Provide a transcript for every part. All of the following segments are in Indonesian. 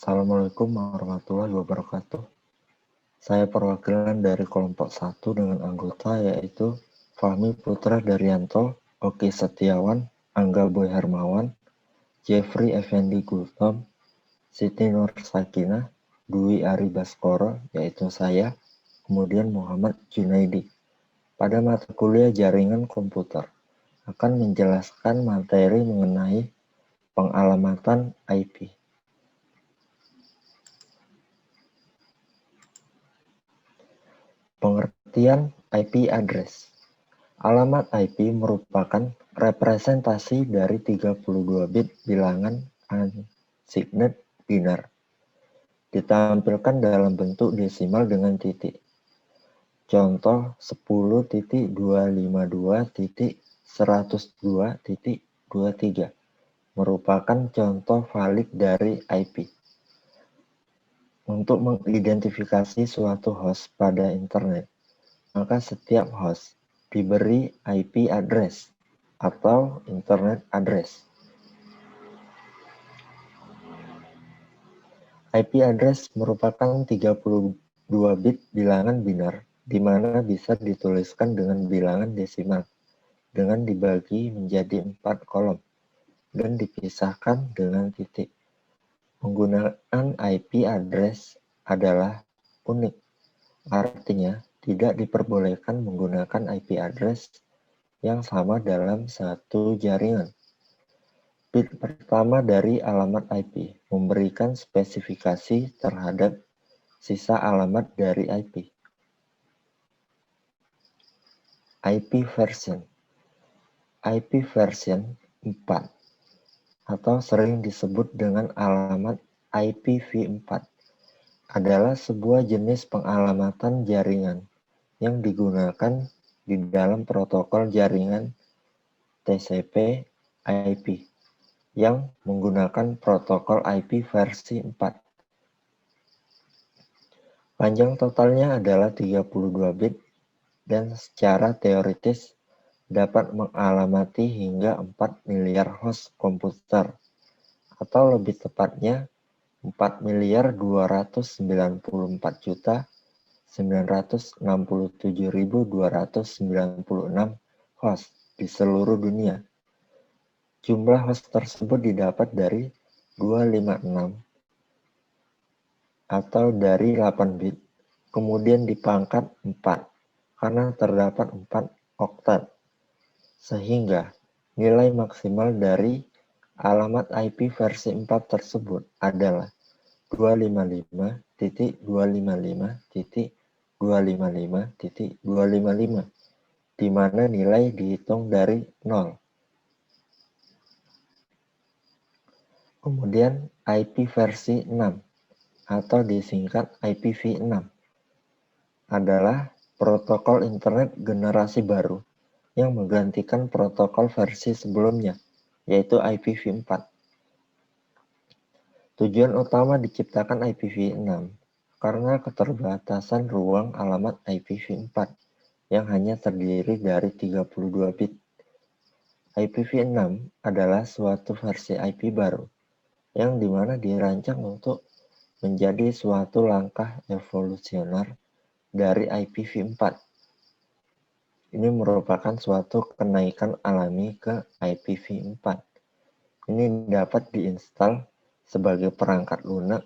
Assalamualaikum warahmatullahi wabarakatuh. Saya perwakilan dari kelompok 1 dengan anggota yaitu Fahmi Putra Daryanto, Oki Setiawan, Angga Boy Hermawan, Jeffrey Effendi Gultom, Siti Nur Sakinah, Dwi Ari Baskoro yaitu saya, kemudian Muhammad Junaidi. Pada mata kuliah jaringan komputer akan menjelaskan materi mengenai pengalamatan IP. Pengertian IP address. Alamat IP merupakan representasi dari 32 bit bilangan unsigned binary, ditampilkan dalam bentuk desimal dengan titik. Contoh 10.252.102.23 merupakan contoh valid dari IP. Untuk mengidentifikasi suatu host pada internet, maka setiap host diberi IP address atau internet address. IP address merupakan 32 bit bilangan binar, di mana bisa dituliskan dengan bilangan desimal, dengan dibagi menjadi 4 kolom, dan dipisahkan dengan titik. Penggunaan IP address adalah unik, artinya tidak diperbolehkan menggunakan IP address yang sama dalam satu jaringan. Bit pertama dari alamat IP memberikan spesifikasi terhadap sisa alamat dari IP. IP version. IP version 4 atau sering disebut dengan alamat IPv4 adalah sebuah jenis pengalamatan jaringan yang digunakan di dalam protokol jaringan TCP/IP yang menggunakan protokol IP versi 4. Panjang totalnya adalah 32 bit dan secara teoritis dapat mengalamati hingga 4 miliar host komputer, atau lebih tepatnya 4.294.967.296 host di seluruh dunia. Jumlah host tersebut didapat dari 256 atau dari 8 bit, kemudian dipangkat 4 karena terdapat 4 oktat, sehingga nilai maksimal dari alamat IP versi 4 tersebut adalah 255.255.255.255, di mana nilai dihitung dari 0. Kemudian IP versi 6 atau disingkat IPv6 adalah protokol internet generasi baru yang menggantikan protokol versi sebelumnya, yaitu IPv4. Tujuan utama diciptakan IPv6 karena keterbatasan ruang alamat IPv4 yang hanya terdiri dari 32 bit. IPv6 adalah suatu versi IP baru yang dimana dirancang untuk menjadi suatu langkah evolusioner dari IPv4. Ini merupakan suatu kenaikan alami ke IPv4. Ini dapat diinstal sebagai perangkat lunak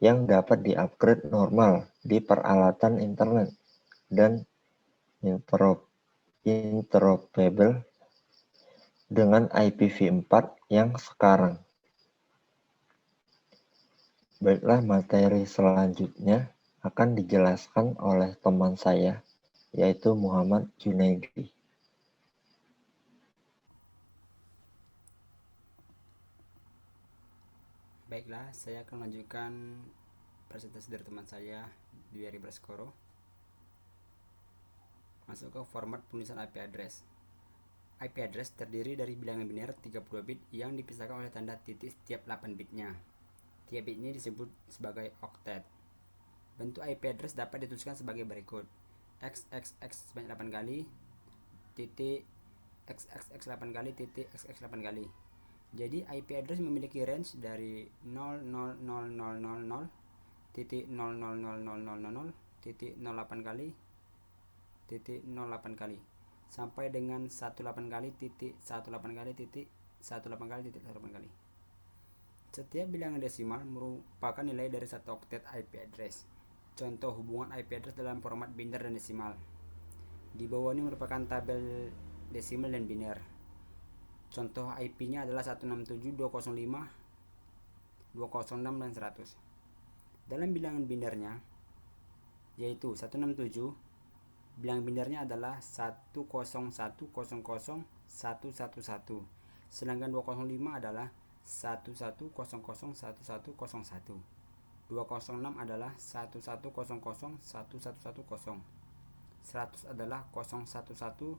yang dapat di-upgrade normal di peralatan internet dan interoperable dengan IPv4 yang sekarang. Baiklah, materi selanjutnya akan dijelaskan oleh teman saya, yaitu Muhammad Junaidi. Baiklah, saya akan melanjutkan presentasi dari teman saya, Dwi Ari Baskoro. Masuk ke format penulisan IP address. IP address terdiri dari bilangan biner 32 bit yang dipisahkan oleh tanda titik setiap 8 bitnya. Tiap bit ini disebut sebagai oktet. Bentuk IP address dapat dituliskan sebagai berikut: xxx sebanyak 8 kali, titik xxx 8 kali, titik xx 8 kali. Jadi IP address memiliki range dari 00000 titik 00000 titik 08 kali titik 08 kali sampai dengan 18 kali titik 18 kali titik 18 kali titik 18 kali. Setiap bilangan desimal merupakan nilai dari satu oktet IP address. Contoh hubungan IP address dalam format biner dan desimal. Di bawah ini merupakan tabel desimal dan biner. Contoh IP-nya adalah 167.205, 206 dan 100. Dalam bilangan binernya yaitu 167, bilangan binernya adalah 101001111, sedangkan 205 adalah 11001101, 206 adalah 11001110, 100 adalah 01100100.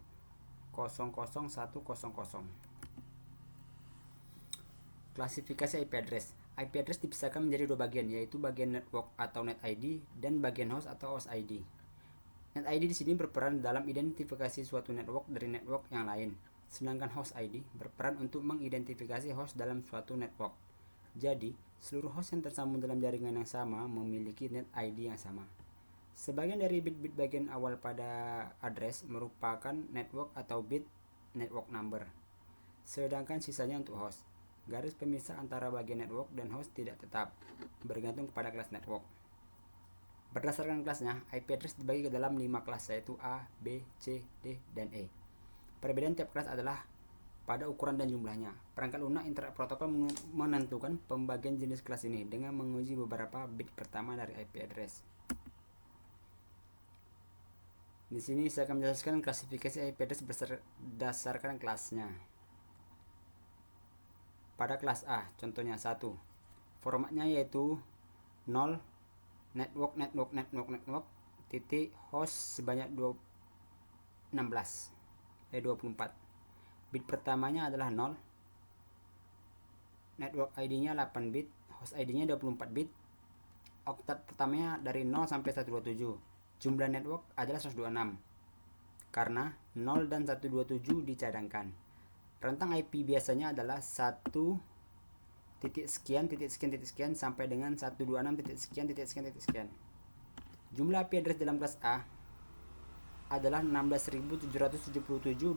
Klasifikasi IP address. IP address dipisahkan menjadi dua bagian, yaitu bagian network atau net ID dan bagian host atau host ID. Net ID di sini berperan dalam identifikasi suatu network dari network yang lain, sedangkan host ID berperan untuk mengidentifikasi host dalam suatu network. Jadi, seluruh host yang tersambung dalam jaringan yang sama memiliki net ID yang sama. Sebagian dari bit-bit bagian awal pada address merupakan network atau bit network number, sedangkan sisanya untuk host. Garis pemisah antara bagian network dan host tidak tetap, bergantung kepada kelas network. Berdasarkan kelasnya, IP address dibagi ke dalam 5 kelas, yaitu A, B, C, D, dan E. Perbedaan tiap kelas adalah pada ukuran dan jumlahnya. Perangkat lunak Internet Protocol menentukan pembagian jenis kelas ini dengan menguji beberapa bit pertama dari IP address. Di sini saya akan menjelaskan klasifikasi IP address berdasarkan kelasnya. Pada kelas A, contohnya 1. Formatnya yaitu 0 network titik host sebanyak 24. Bit pertamanya adalah 0. Network ID-nya 8 bit, host ID-nya 24 bit. Oktat pertamanya dari 0 sampai 127. Jumlah network adalah 126. Karena 0 dan 127 dicadangkan. Rentang IP biasanya adalah 1 titik sekian sampai dengan 126 titik sekian. Jumlah IP address dalam kelas A adalah 16.777.214.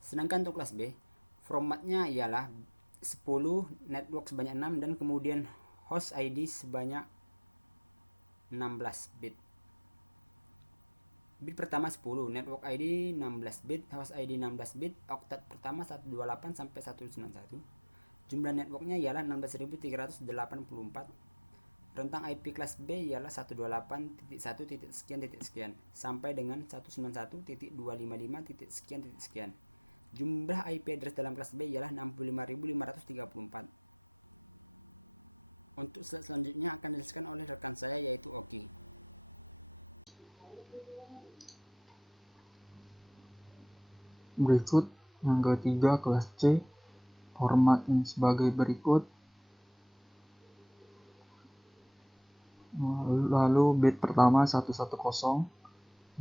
Sedangkan untuk kelas B, formatnya ialah 10 network sebanyak 6 dan kemudian host ID sebanyak 16 bit. Bit pertama 10, network ID 16 bit, host ID 16 bit, oktat pertama 128 sampai 191. Jumlah networknya ialah 16.384. Rentang IP kelas B ialah 128.1 sampai dengan 191.255 Jumlah IP address dalam kelas B ialah 65.534. Untuk slide selanjutnya akan dijelaskan oleh rekan saya yaitu Oki. Berikut yang ketiga kelas C, formatnya sebagai berikut. Lalu bit pertama 110,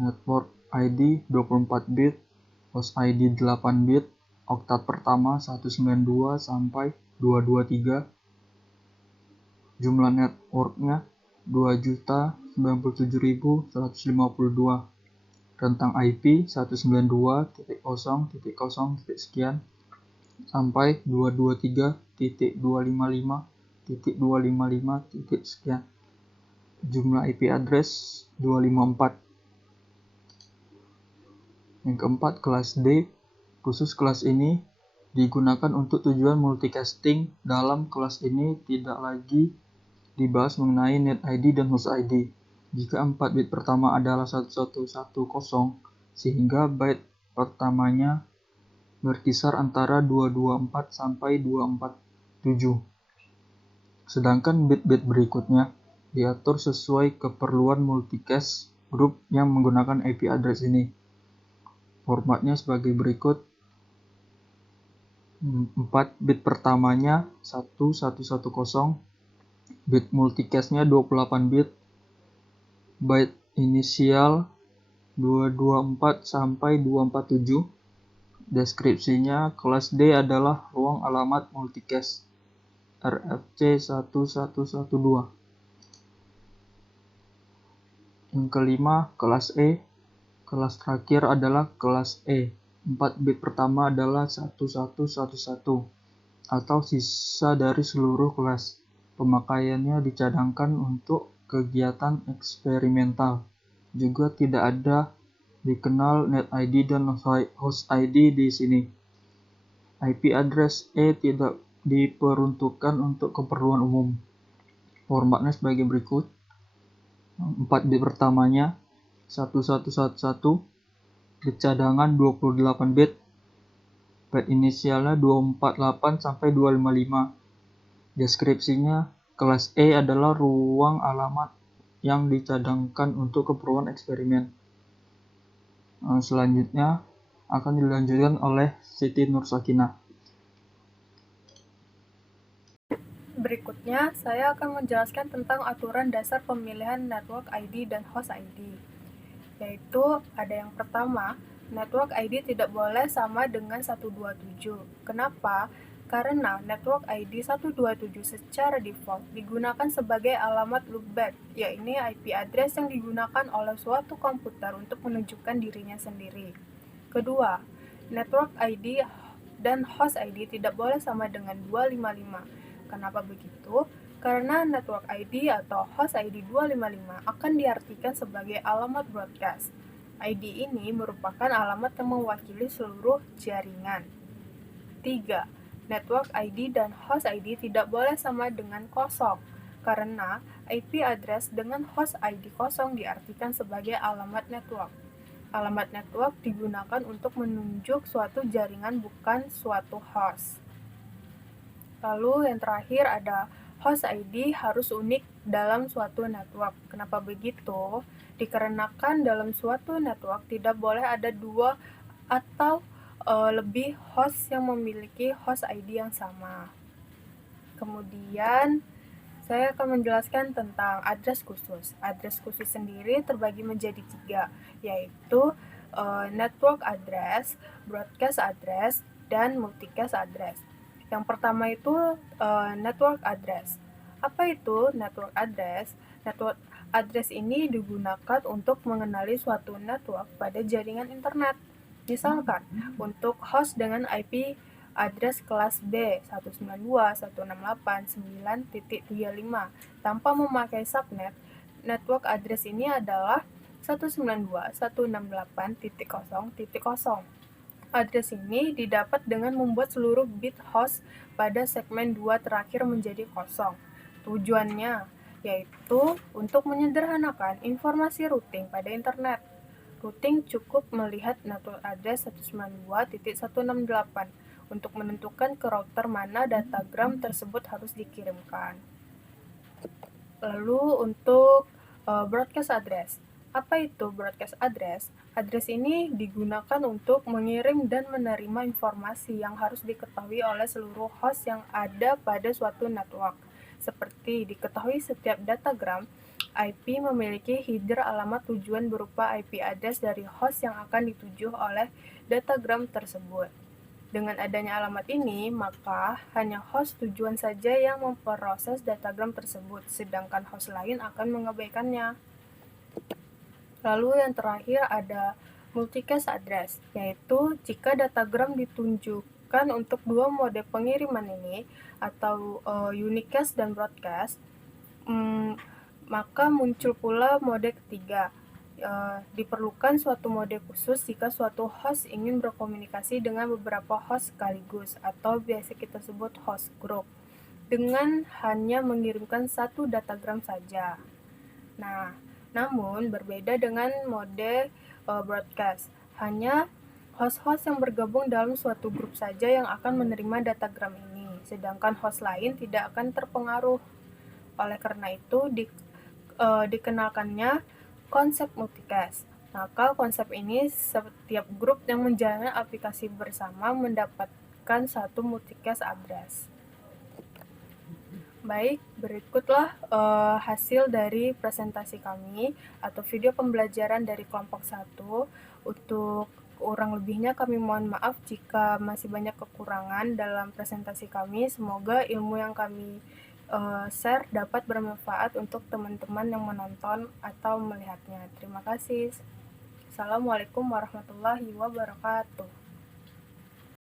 network ID 24 bit, host ID 8 bit, oktat pertama 192 sampai 223. Jumlah networknya 2.097.152. Rentang IP 192.0.0 sampai 223.255.255. Jumlah IP address 254. Yang keempat, kelas D. Khusus kelas ini digunakan untuk tujuan multicasting. Dalam kelas ini tidak lagi dibahas mengenai net ID dan host ID. Jika 4 bit pertama adalah 1110, sehingga byte pertamanya berkisar antara 224 sampai 247. Sedangkan bit-bit berikutnya diatur sesuai keperluan multicast group yang menggunakan IP address ini. Formatnya sebagai berikut. 4 bit pertamanya 1110, bit multicastnya 28 bit, byte inisial 224 sampai 247, Deskripsinya, kelas D adalah ruang alamat multicast RFC 1112. Yang kelima, kelas E. Kelas terakhir adalah kelas E. 4 bit pertama adalah 1111 atau sisa dari seluruh kelas. Pemakaiannya dicadangkan untuk kegiatan eksperimental. Juga tidak ada dikenal NetID dan host ID di sini. IP address E tidak diperuntukkan untuk keperluan umum. Formatnya sebagai berikut. 4 bit pertamanya 1111, bit cadangan 28 bit, bit inisialnya 248 sampai 255. Deskripsinya, kelas E adalah ruang alamat yang dicadangkan untuk keperluan eksperimen. Selanjutnya akan dilanjutkan oleh Siti Nursakinah. Berikutnya, saya akan menjelaskan tentang aturan dasar pemilihan network ID dan host ID. Yaitu, ada yang pertama, network ID tidak boleh sama dengan 127. Kenapa? Karena network ID 127 secara default digunakan sebagai alamat loopback, yaitu IP address yang digunakan oleh suatu komputer untuk menunjukkan dirinya sendiri. Kedua, network ID dan host ID tidak boleh sama dengan 255. Kenapa begitu? Karena network ID atau host ID 255 akan diartikan sebagai alamat broadcast. ID ini merupakan alamat yang mewakili seluruh jaringan. 3. Network ID dan host ID tidak boleh sama dengan kosong, karena IP address dengan host ID kosong diartikan sebagai alamat network. Alamat network digunakan untuk menunjuk suatu jaringan bukan suatu host. Lalu yang terakhir ada host ID harus unik dalam suatu network. Kenapa begitu? Dikarenakan dalam suatu network tidak boleh ada dua atau lebih host yang memiliki host ID yang sama. Kemudian saya akan menjelaskan tentang address khusus. Address khusus sendiri terbagi menjadi 3, yaitu network address, broadcast address, dan multicast address. Yang pertama itu network address. Apa itu network address? Network address ini digunakan untuk mengenali suatu network pada jaringan internet. Misalkan, untuk host dengan IP address kelas B 192.168.9.25 tanpa memakai subnet, network address ini adalah 192.168.0.0. Address ini didapat dengan membuat seluruh bit host pada segmen 2 terakhir menjadi kosong. Tujuannya yaitu untuk menyederhanakan informasi routing pada internet. Routing cukup melihat network address 192.168 untuk menentukan ke router mana datagram tersebut harus dikirimkan. Lalu untuk broadcast address. Apa itu broadcast address? Address ini digunakan untuk mengirim dan menerima informasi yang harus diketahui oleh seluruh host yang ada pada suatu network. Seperti diketahui setiap datagram, IP memiliki header alamat tujuan berupa IP address dari host yang akan dituju oleh datagram tersebut. Dengan adanya alamat ini, maka hanya host tujuan saja yang memproses datagram tersebut, sedangkan host lain akan mengabaikannya. Lalu yang terakhir ada multicast address, yaitu jika datagram ditunjukkan untuk dua mode pengiriman ini, atau unicast dan broadcast, maka muncul pula mode ketiga. Diperlukan suatu mode khusus jika suatu host ingin berkomunikasi dengan beberapa host sekaligus, atau biasa kita sebut host group, dengan hanya mengirimkan satu datagram saja. Nah, namun berbeda dengan mode broadcast, hanya host-host yang bergabung dalam suatu grup saja yang akan menerima datagram ini, sedangkan host lain tidak akan terpengaruh. Oleh karena itu, dikenalkannya konsep multicast. Maka konsep ini setiap grup yang menjalankan aplikasi bersama mendapatkan satu multicast address. Baik, berikutlah hasil dari presentasi kami atau video pembelajaran dari kelompok 1 untuk Kurang lebihnya kami mohon maaf jika masih banyak kekurangan dalam presentasi kami. Semoga ilmu yang kami share dapat bermanfaat untuk teman-teman yang menonton atau melihatnya. Terima kasih. Assalamualaikum warahmatullahi wabarakatuh.